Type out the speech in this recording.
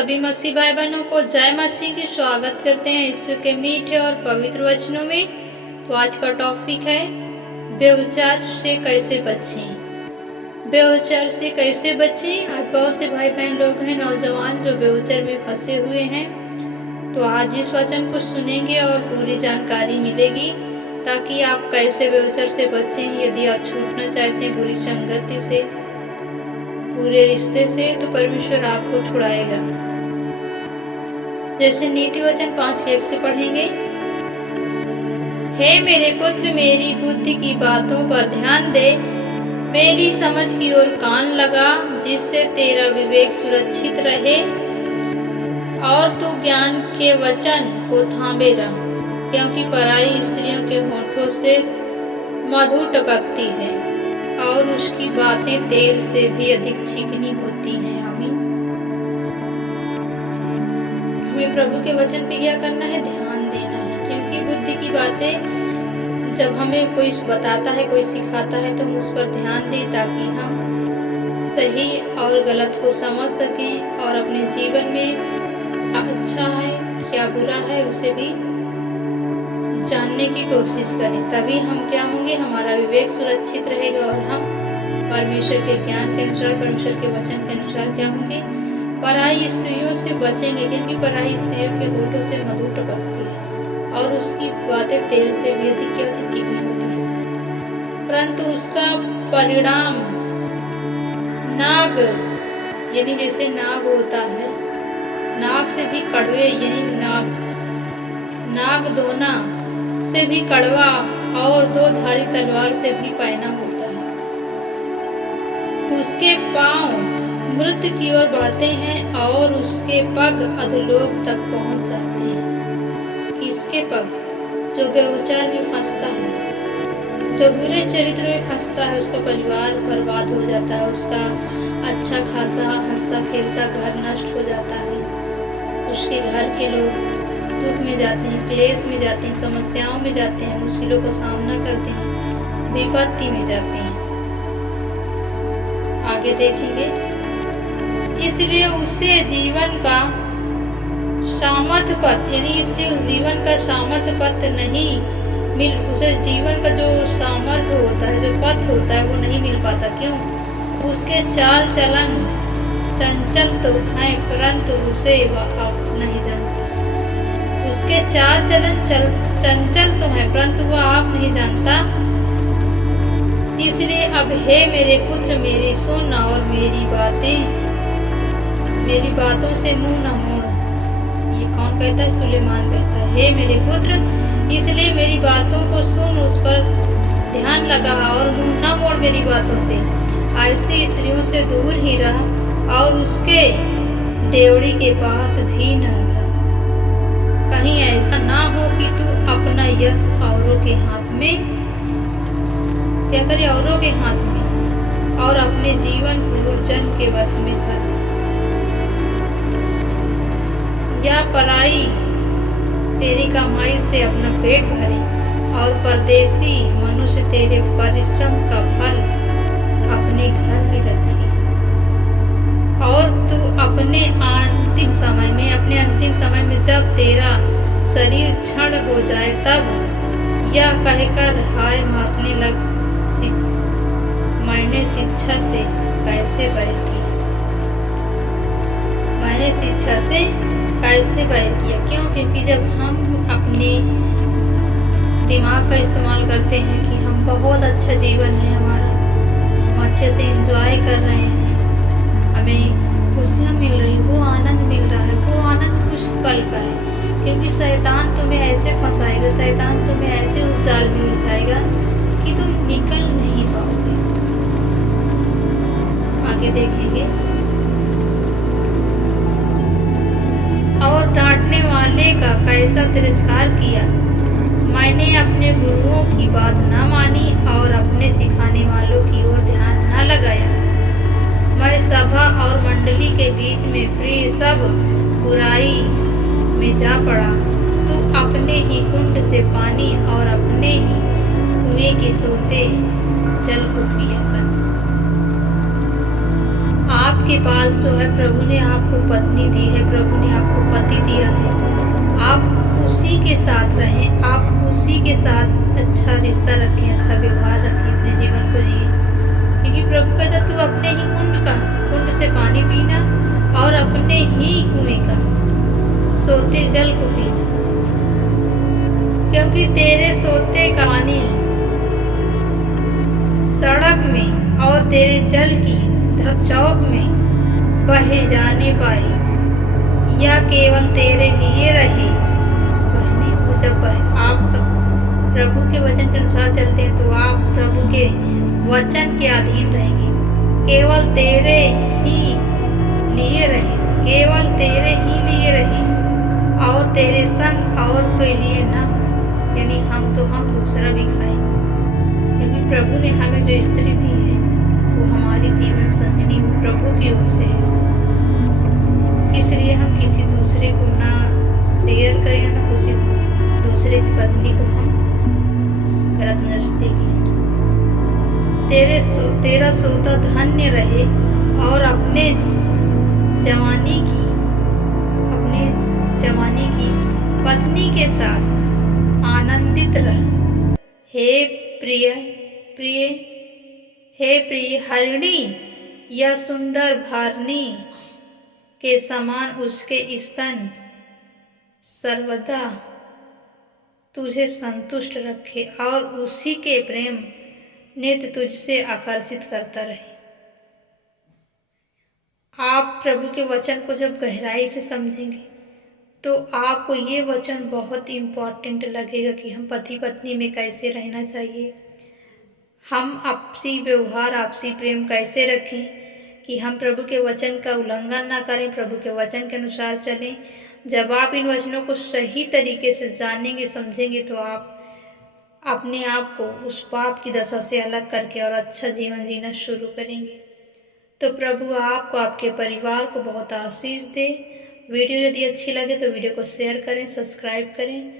सभी मसीह भाई बहनों को जय मसीह की स्वागत करते हैं ईश्वर के मीठे और पवित्र वचनों में। तो आज का टॉपिक है व्यभिचार से कैसे बचें। व्यभिचार से कैसे बचें। आज बहुत से भाई बहन लोग हैं, नौजवान, जो व्यभिचार में फंसे हुए हैं। तो आज इस वचन को सुनेंगे और पूरी जानकारी मिलेगी ताकि आप कैसे व्यभिचार से बचें। यदि आप छूटना चाहते हैं बुरी संगति से, पूरे रिश्ते से, तो परमेश्वर आपको छुड़ाएगा। जैसे नीति वचन 5:1 से पढ़ेंगे। हे मेरे पुत्र, मेरी बुद्धि की बातों पर ध्यान दे, मेरी समझ की ओर कान लगा, जिससे तेरा विवेक सुरक्षित रहे और तू ज्ञान के वचन को थामे रह, क्योंकि पराई स्त्रियों के होठों से मधु टपकती है और उसकी बातें तेल से भी अधिक चिकनी होती हैं। हमें प्रभु के वचन पे क्या करना है? ध्यान देना है, क्योंकि बुद्धि की बातें जब हमें कोई बताता है, कोई सिखाता है, तो हम उस पर ध्यान दें ताकि हम सही और गलत को समझ सकें और अपने जीवन में अच्छा है क्या बुरा है उसे भी जानने की कोशिश करें। तभी हम क्या होंगे? हमारा विवेक सुरक्षित रहेगा और हम परमेश्वर के ज्ञान के अनुसार, परमेश्वर के वचन के अनुसार क्या होंगे? पराई स्त्रियों से बचेंगे, क्योंकि पराई स्त्रियों के होठों से मधु टपकती है और उसकी बातें तेल से भी अधिक क्या होती, चिकनी होती है। परंतु उसका परिणाम नाग, यानी जैसे नाग होता है, नाग से भी कड़वे, यानी नाग दोना से भी कड़वा और दो धारी तलवार से भी पैना होता है। उसके पांव मृत्यु की ओर बढ़ते हैं और उसके पग अधोलोक तक पहुंच जाते हैं। किसके पग? जो व्यभिचार में फंसता है, जो बुरे चरित्र में फंसता है, उसका परिवार बर्बाद हो जाता है, उसका अच्छा खासा हंसता खेलता घर नष्ट हो जाता है, उसके घर के लोग दुख में जाते हैं, क्लेश में जाते हैं, समस्याओं में जाते हैं, मुश्किलों का सामना करते हैं, विपत्ति में जाते हैं। आगे देखेंगे। इसलिए उसे जीवन का सामर्थ्य पथ, यानी इसलिए उस जीवन का सामर्थ्य पथ नहीं मिल, उसे जीवन का जो सामर्थ्य होता है, जो पथ होता है, वो नहीं मिल पाता। क्यों? उसके चाल चलन चंचल तो है, परंतु उसे आप नहीं जानते। उसके चाल चलन चंचल तो है, परंतु वह आप नहीं जानता। इसलिए अब हे मेरे पुत्र, मेरी सुन और मेरी बातों से मुंह न मोड़। ये कौन कहता है? सुलेमान कहता है, हे मेरे पुत्र, इसलिए मेरी बातों को सुन, उस पर ध्यान लगा और मुंह न मोड़ मेरी बातों से। ऐसी स्त्रियों से दूर ही रह और उसके डेवड़ी के पास भी न था। कहीं ऐसा ना हो कि तू अपना यश औरों के हाथ में क्या करे? औरों के हाथ में, और अपने जीवन को जन के वश में कर, या पराई तेरी कमाई से अपना पेट भरे और परदेसी मनुष्य तेरे परिश्रम का फल अपने घर में रखे। और तू अपने अंतिम समय में जब तेरा शरीर क्षण हो जाए, तब यह कहकर हाय मारने लग, मैंने शिक्षा से कैसे बैर किया। मैंने शिक्षा से कैसे बैर किया। क्यों? क्योंकि जब हम अपने दिमाग का इस्तेमाल करते हैं कि हम बहुत अच्छा जीवन है हमारा, हम अच्छे से एंजॉय कर रहे हैं, हमें खुशियाँ मिल रही, वो आनंद मिल रहा है, वो आनंद कुछ पल का है। क्योंकि शैतान तुम्हें ऐसे फंसाएगा, शैतान तुम्हें ऐसे उस जाल में उलझाएगा कि तुम निकल नहीं पाओगे। आगे देखेंगे। और डांटने वाले का कैसा तिरस्कार किया। मैंने अपने गुरुओं की बात न मानी और अपने सिखाने वालों की ओर ध्यान न लगाया। मैं सभा और मंडली के बीच में प्रिय सब बुराई में जा पड़ा। तू अपने ही कुंड से पानी और अपने ही कुएं के सोते जल को पिया कर। आपके पास जो है प्रभु ने आपको पत्नी दी है, प्रभु ने आपको पति दिया है। आप उसी के साथ रहें, आप उसी के साथ अच्छा रिश्ता रखें, अच्छा व्यवहार रखें, अपने जीवन को जिए। क्योंकि प्रभु कहता तू अपने ही कुंड से पानी पीना और अपने ही कुएं का सोते जल को पीना, क्योंकि तेरे सोते का पानी सड़क में और तेरे जल की चौक में बहे जाने पाए या केवल तेरे लिए रहे बहने। तो जब आप प्रभु के वचन के अनुसार चलते हैं तो आप प्रभु के वचन के अधीन रहेंगे, केवल तेरे ही लिए रहे, केवल तेरे ही लिए रहे और तेरे संग और कोई लिए ना हो। यानी हम दूसरा भी खाएं, क्योंकि प्रभु ने हमें जो स्त्री दी है वो हमारी जीवन संगिनी वो प्रभु की ओर से है। इसलिए हम किसी दूसरे को ना शेयर करें, ना किसी दूसरे की पत्नी को हम गलत नजर से देखें। तेरा सोता धन्य रहे और अपने जवानी की पत्नी के साथ आनंदित रह। हे प्रिय हरिणी या सुंदर भारनी के समान उसके स्तन सर्वदा तुझे संतुष्ट रखे और उसी के प्रेम नित्य तुझसे आकर्षित करता रहे। आप प्रभु के वचन को जब गहराई से समझेंगे तो आपको ये वचन बहुत इम्पोर्टेंट लगेगा कि हम पति पत्नी में कैसे रहना चाहिए, हम आपसी व्यवहार आपसी प्रेम कैसे रखें कि हम प्रभु के वचन का उल्लंघन ना करें, प्रभु के वचन के अनुसार चलें। जब आप इन वचनों को सही तरीके से जानेंगे समझेंगे तो आप अपने आप को उस पाप की दशा से अलग करके और अच्छा जीवन जीना शुरू करेंगे। तो प्रभु आपको आपके परिवार को बहुत आशीष दे। वीडियो यदि अच्छी लगे तो वीडियो को शेयर करें, सब्सक्राइब करें